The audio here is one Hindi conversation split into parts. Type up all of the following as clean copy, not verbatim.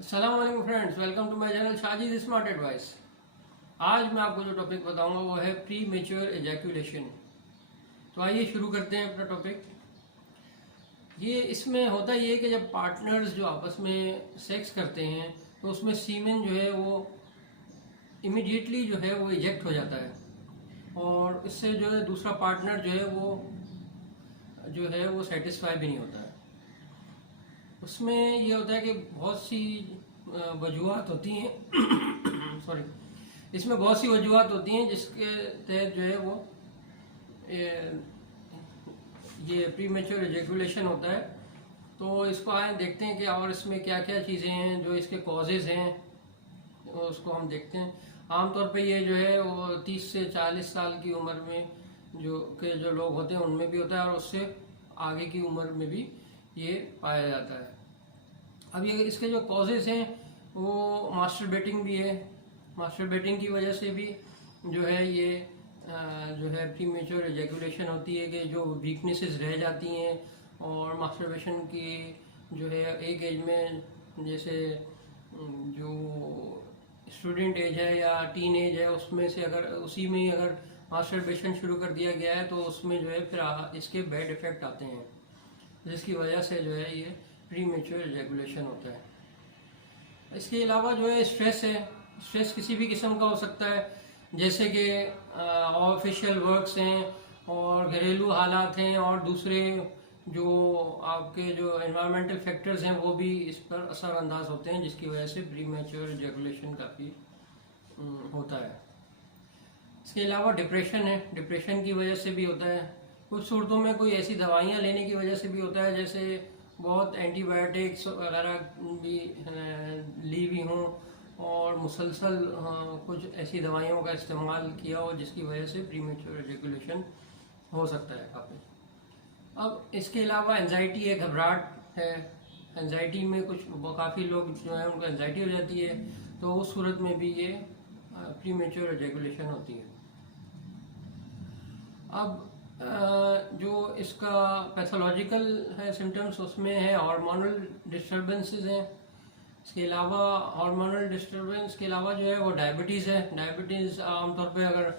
अस्सलाम वालेकुम friends, welcome to my channel Shajid smart advice. आज मैं आपको जो टॉपिक बताऊंगा वो है प्री मेच्योर एजैकुलेशन। तो आइए शुरू करते हैं अपना टॉपिक। ये इसमें होता ये है कि जब पार्टनर्स जो आपस में सेक्स करते हैं तो उसमें सीमेन जो है वो इमिडिएटली जो है वो इजेक्ट हो जाता है और इससे जो है दूसरा पार्टनर जो है वो सेटिस्फाई भी नहीं होता है। उसमें ये होता है कि बहुत सी वजूहत होती हैं सॉरी, इसमें बहुत सी वजूहत होती हैं जिसके तहत जो है वो ये प्री मेच्योर एजैकुलेशन होता है। तो इसको आए देखते हैं कि और इसमें क्या क्या चीज़ें हैं जो इसके कॉजेज़ हैं, उसको हम देखते हैं। आमतौर पे ये जो है वो 30 से 40 साल की उम्र में जो लोग होते हैं उनमें भी होता है और उससे आगे की उम्र में भी ये पाया जाता है। अब ये इसके जो कॉजेज हैं वो मास्टरबेटिंग भी है। मास्टरबेटिंग की वजह से भी जो है ये जो है प्री मेच्योर एजैकुलेशन होती है कि जो वीकनेसेस रह जाती हैं। और मास्टरबेशन की जो है एक एज में, जैसे जो स्टूडेंट एज है या टीन एज है, उसमें से अगर उसी में अगर मास्टरबेशन शुरू कर दिया गया है तो उसमें जो है फिर इसके बैड इफेक्ट आते हैं, जिसकी वजह से जो है ये प्री मेच्योर एजैकुलेशन होता है। इसके अलावा जो है स्ट्रेस है। स्ट्रेस किसी भी किस्म का हो सकता है, जैसे कि ऑफिशियल वर्क्स हैं और घरेलू हालात हैं और दूसरे जो आपके जो एनवायरमेंटल फैक्टर्स हैं वो भी इस पर असरअंदाज होते हैं, जिसकी वजह से प्री मेच्योर एजैकुलेशन काफ़ी होता है। इसके अलावा डिप्रेशन है। डिप्रेशन की वजह से भी होता है। कुछ सूरतों में कोई ऐसी दवाइयाँ लेने की वजह से भी होता है, जैसे बहुत एंटीबायोटिक्स वगैरह भी ली भी हों और मुसलसल कुछ ऐसी दवाइयों का इस्तेमाल किया हो, जिसकी वजह से प्री मेच्योर एजैकुलेशन हो सकता है काफ़ी। अब इसके अलावा एंजाइटी है, घबराहट है। एंजाइटी में कुछ काफ़ी लोग जो है उनको एंजाइटी हो जाती है, तो उस सूरत में भी ये प्री मेच्योर एजैकुलेशन होती है। अब जो इसका पैथोलॉजिकल है सिम्टम्स, उसमें है हार्मोनल डिस्टर्बेंसेस हैं। इसके अलावा हार्मोनल डिस्टर्बेंस के अलावा जो है वो डायबिटीज़ है। डायबिटीज़ आमतौर पे अगर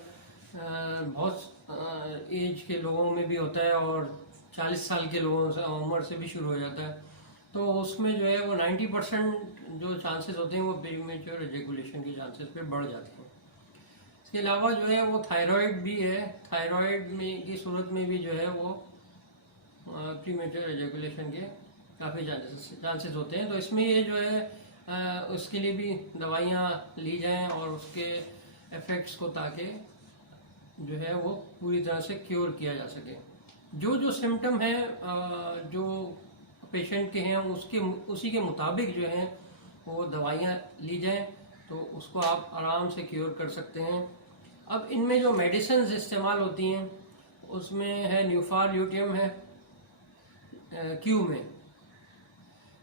बहुत एज के लोगों में भी होता है और 40 साल के लोगों से उम्र से भी शुरू हो जाता है, तो उसमें जो है वो 90% जो चांसेस होते हैं वो प्री मेच्योर एजैकुलेशन के चांसेस पे बढ़ जाते हैं। इसके अलावा जो है वो थायराइड भी है। थायराइड में की सूरत में भी जो है वो प्री मेच्योर एजैकुलेशन के काफ़ी चांसेस होते हैं। तो इसमें ये जो है उसके लिए भी दवाइयाँ ली जाएं और उसके इफ़ेक्ट्स को ताकि जो है वो पूरी तरह से क्योर किया जा सके। जो जो सिम्टम है जो पेशेंट के हैं उसी के मुताबिक जो है वो दवाइयाँ ली जाएं, तो उसको आप आराम से क्योर कर सकते हैं। अब इनमें जो मेडिसिन इस्तेमाल होती हैं उसमें है न्यूफार ल्यूटियम है क्यू में।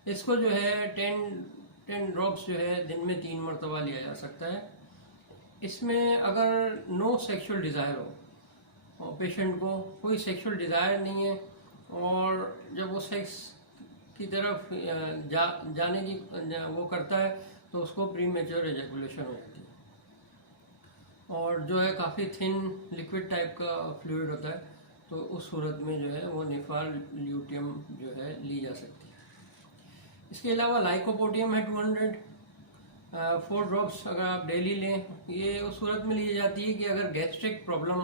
इसको जो है 10 ड्रॉप्स जो है दिन में 3 मरतबा लिया जा सकता है। इसमें अगर नो सेक्सुअल डिज़ायर हो और पेशेंट को कोई सेक्सुअल डिज़ायर नहीं है और जब वो सेक्स की तरफ जाने की वो करता है, तो उसको प्री मेच्योर एजैकुलेशन हो जाती है। और जो है काफ़ी थिन लिक्विड टाइप का फ्लूइड होता है, तो उस सूरत में जो है वो निफार ल्यूटियम जो है ली जा सकती है। इसके अलावा लाइकोपोडियम है 200 4 ड्रॉप्स अगर आप डेली लें। ये उस सूरत में ली जाती है कि अगर गैस्ट्रिक प्रॉब्लम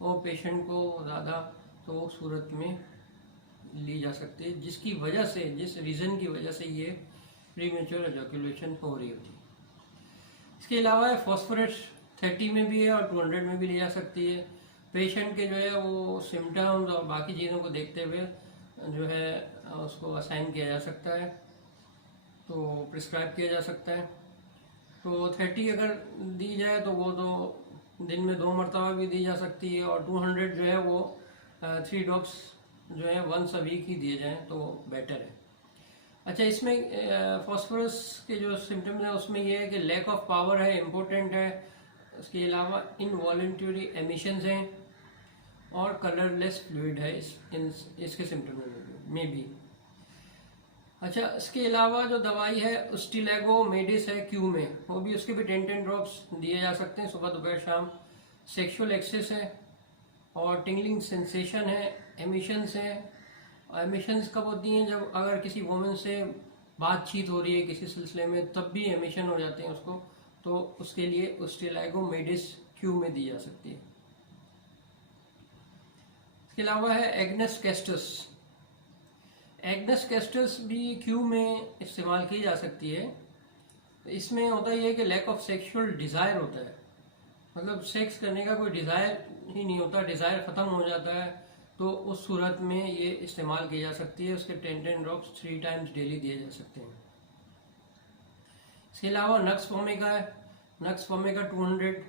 हो पेशेंट को ज़्यादा, तो उस सूरत में ली जा सकती है, जिसकी वजह से जिस रीज़न की वजह से ये प्री मेच्योर एजैकुलेशन हो रही होती है। इसके अलावा फॉस्फोरस 30 में भी है और 200 में भी ली जा सकती है। पेशेंट के जो है वो सिम्टम्स और बाकी चीज़ों को देखते हुए जो है उसको असाइन किया जा सकता है, तो प्रिस्क्राइब किया जा सकता है। तो 30 अगर दी जाए तो वो तो दिन में 2 मरतबा भी दी जा सकती है, और 200 जो है वो 3 ड्रॉप्स जो है वंस अ वीक ही दिए जाएँ तो बेटर है। अच्छा, इसमें फॉस्फोरस के जो सिम्टम्स हैं उसमें ये है कि लैक ऑफ पावर है, इम्पोर्टेंट है। इसके अलावा इनवॉलंटरी एमिशंस हैं और कलरलेस फ्लूइड है इसके सिम्टम में भी। अच्छा, इसके अलावा जो दवाई है स्टिलेगो मेडिस है क्यू में, वो भी उसके भी 10 ड्रॉप्स दिए जा सकते हैं सुबह दोपहर शाम। सेक्सुअल एक्सेस है और टिंगलिंग सेंसेशन है, एमिशंस है। एमिशंस कब होती हैं? जब अगर किसी वुमेन से बातचीत हो रही है किसी सिलसिले में, तब भी एमिशन हो जाते हैं उसको, तो उसके लिए स्टिलेगो मेडिस क्यू में दी जा सकती है। इसके अलावा है एग्नेस कैस्टस। एग्नेस कैस्टस भी क्यू में इस्तेमाल की जा सकती है। इसमें होता ही है कि लैक ऑफ सेक्सुअल डिज़ायर होता है, मतलब सेक्स करने का कोई डिज़ायर ही नहीं होता, डिज़ायर ख़त्म हो जाता है, तो उस सूरत में ये इस्तेमाल की जा सकती है। उसके 10 ड्रॉप्स 3 टाइम्स डेली दिए जा सकते हैं। इसके अलावा नक्स वोमिका है, नक्स वोमिका 200।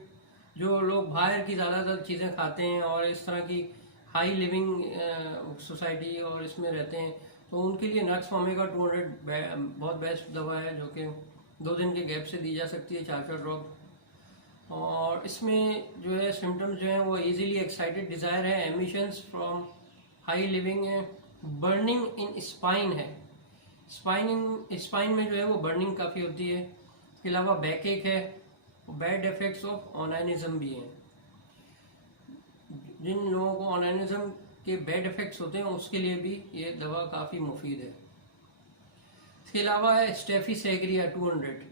जो लोग बाहर की ज़्यादातर चीज़ें खाते हैं और इस तरह की हाई लिविंग सोसाइटी और इसमें रहते हैं, तो उनके लिए नक्स वोमिका 200 बहुत बेस्ट दवा है, जो कि 2 दिन के गैप से दी जा सकती है, 4 ड्रॉप। और इसमें जो है सिम्टम्स जो है वो इजीली एक्साइटेड डिज़ायर है, एमिशंस फ्रॉम हाई लिविंग है, बर्निंग इन स्पाइन है, स्पाइन में जो है वो बर्निंग काफ़ी होती है। इसके अलावा बैक एक है, बैड इफेक्ट्स ऑफ ऑनानिज्म भी हैं। जिन लोगों को ऑनानिज्म के बैड इफेक्ट्स होते हैं उसके लिए भी ये दवा काफ़ी मुफीद है। इसके अलावा है स्टेफिसेग्रिया 200।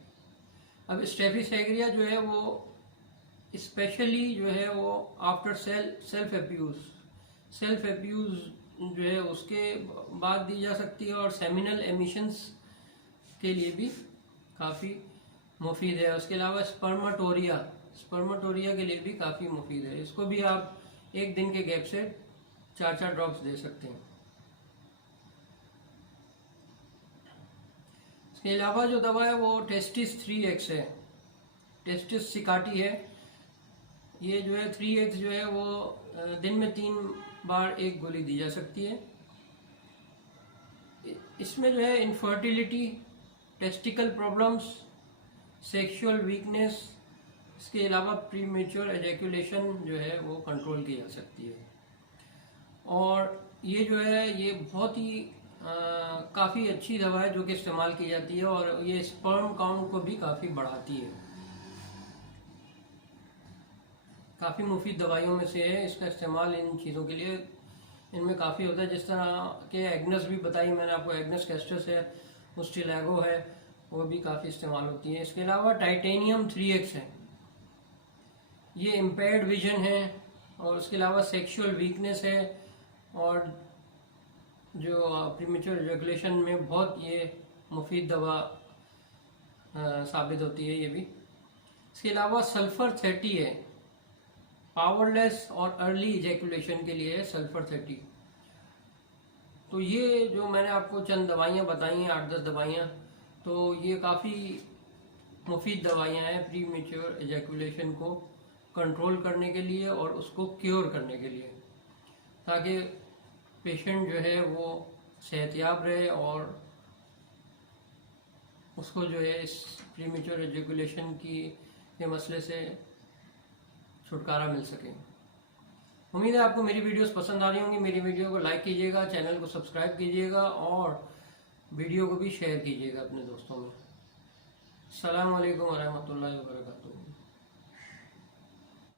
अब स्टेफिसेग्रिया जो है वो स्पेशली जो है वो आफ्टर सेल्फ एब्यूज़ जो है उसके बाद दी जा सकती है, और सेमिनल एमिशंस के लिए भी काफ़ी मुफीद है। उसके अलावा स्पर्माटोरिया के लिए भी काफ़ी मुफीद है। इसको भी आप 1 दिन के गैप से 4 ड्रॉप्स दे सकते हैं। इसके अलावा जो दवा है वो टेस्टिस 3X है, टेस्टिस सिकाटी है। ये जो है 3X जो है वो दिन में 3 बार 1 गोली दी जा सकती है। इसमें जो है infertility, testicle problems, sexual weakness, इसके अलावा प्रीमेच्योर एजैकुलेशन जो है वो कंट्रोल की जा सकती है। और ये जो है ये बहुत ही काफ़ी अच्छी दवा है जो कि इस्तेमाल की जाती है, और ये स्पर्म काउंट को भी काफ़ी बढ़ाती है। काफ़ी मुफीद दवाइयों में से है, इसका इस्तेमाल इन चीज़ों के लिए इनमें काफ़ी होता है। जिस तरह के एग्नेस भी बताई मैंने आपको, एग्नेस कैस्टस है, स्टिलेगो है, वो भी काफ़ी इस्तेमाल होती है। इसके अलावा टाइटेनियम 3X है, ये इम्पेयर्ड विजन है, और उसके अलावा सेक्सुअल वीकनेस है, और जो प्रीमेच्योर एजैकुलेशन में बहुत ये मुफीद दवा साबित होती है ये भी। इसके अलावा सल्फर 30 है, पावरलेस और अर्ली इजैकुलेशन के लिए है सल्फर 30। तो ये जो मैंने आपको चंद दवाइयाँ बताई हैं, 8-10 दवाइयाँ, तो ये काफ़ी मुफीद दवाइयाँ हैं प्रीमेच्योर एजैकुलेशन को कंट्रोल करने के लिए और उसको क्योर करने के लिए, ताकि पेशेंट जो है वो सेहतयाब रहे और उसको जो है इस प्रीमेच्योर एजैकुलेशन के मसले से छुटकारा मिल सके। उम्मीद है आपको मेरी वीडियोस पसंद आ रही होंगी। मेरी वीडियो को लाइक कीजिएगा, चैनल को सब्सक्राइब कीजिएगा, और वीडियो को भी शेयर कीजिएगा अपने दोस्तों में। अस्सलाम वालेकुम वरहमतुल्लाहि वबरकातुहू।